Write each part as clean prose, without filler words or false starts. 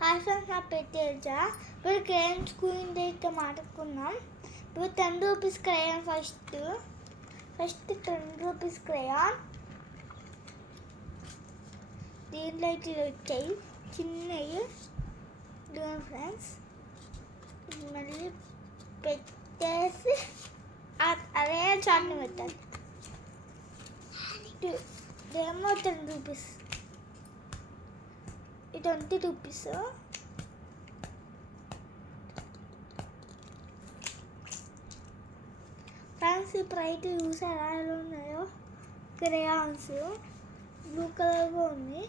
Hi friends, నా పేరు తేజ. ఇప్పుడు క్రేయాన్స్ గురించి అయితే మాట్లాడుకున్నాం. ఇప్పుడు 10 rupees crayon first 10 rupees crayon. దీంట్లో అయితే వచ్చాయి చిన్నవి ఫ్రెండ్స్. మళ్ళీ పెట్టేసి అదే చాట్ని పెట్టాలి. ఇదేమో 10 రూపీస్, 20 రూపీస్. ఫ్రెండ్స్, ఇప్పుడు అయితే చూసారా ఎలా ఉన్నాయో క్రేయాన్స్. బ్లూ కలర్గా ఉంది.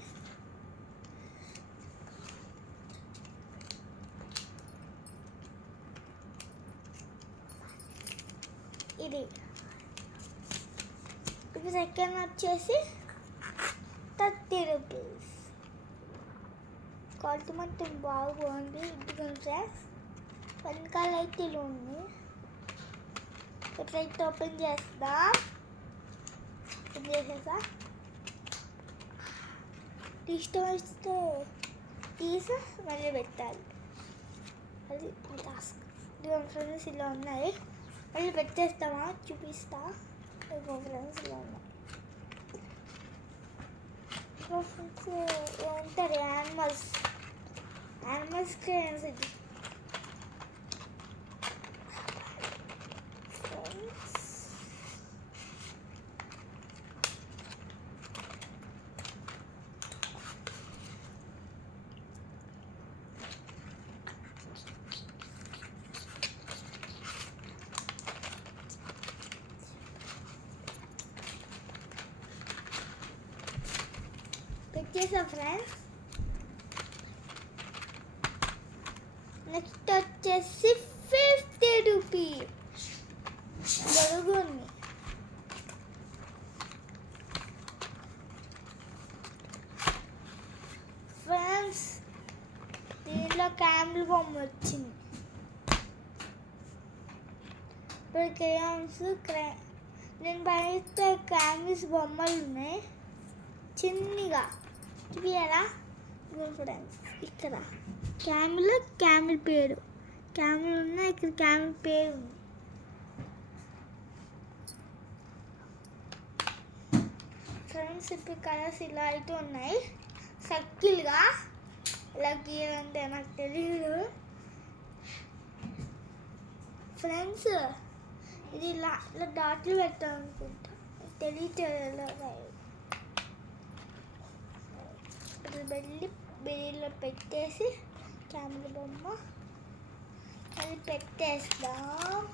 ఇది ఇప్పుడు సెకండ్ వచ్చేసి 30 రూపీస్. క్వాలిటీ మొత్తం బాగుంది. ఇంటికి ఫ్రెండ్స్ వెనకాల అయితే ఇలా ఉంది. ఎప్పుడైతే ఓపెన్ చేసేసా ఇష్టం వస్తే తీసి మళ్ళీ పెట్టాలి. అది టాస్క్. ఫ్రెండ్స్ ఇలా ఉన్నాయి. మళ్ళీ పెట్టేస్తామా చూపిస్తా. ఫ్రెండ్స్ ఇలా ఉన్నాయి. ఫ్రెండ్స్ ఏమంటారు, యానిమల్స్ క్రేయాన్స్ ఇది. పెట్టేసా ఫ్రెండ్స్. నెక్స్ట్ వచ్చేసి 50 రూపీస్ బరుగుంది. ఫ్రెండ్స్, దీంట్లో క్యామిల్ బొమ్మ వచ్చింది. ఇప్పుడు క్రేయాన్స్ నేను బయట క్యామిల్స్ బొమ్మలు ఉన్నాయి చిన్నగా చూపియాలా ఫ్రెండ్స్. ఇక్కడ క్యామిల్ పేరు క్యామిల్ ఉన్నాయి. ఇక్కడ క్యామిల్ పేరు ఉంది. ఫ్రెండ్స్, ఇప్పుడు కలర్స్ ఇలా అయితే ఉన్నాయి. సర్కిల్గా ఇలా గీయాలంటే నాకు తెలియదు ఫ్రెండ్స్. ఇది ఇలా డాట్లు పెట్టాలనుకుంటా, తెలియదు. వెళ్ళి బిల్లీలో పెట్టేసి క్యామెరా బొమ్మ అది పెట్టేస్తాం.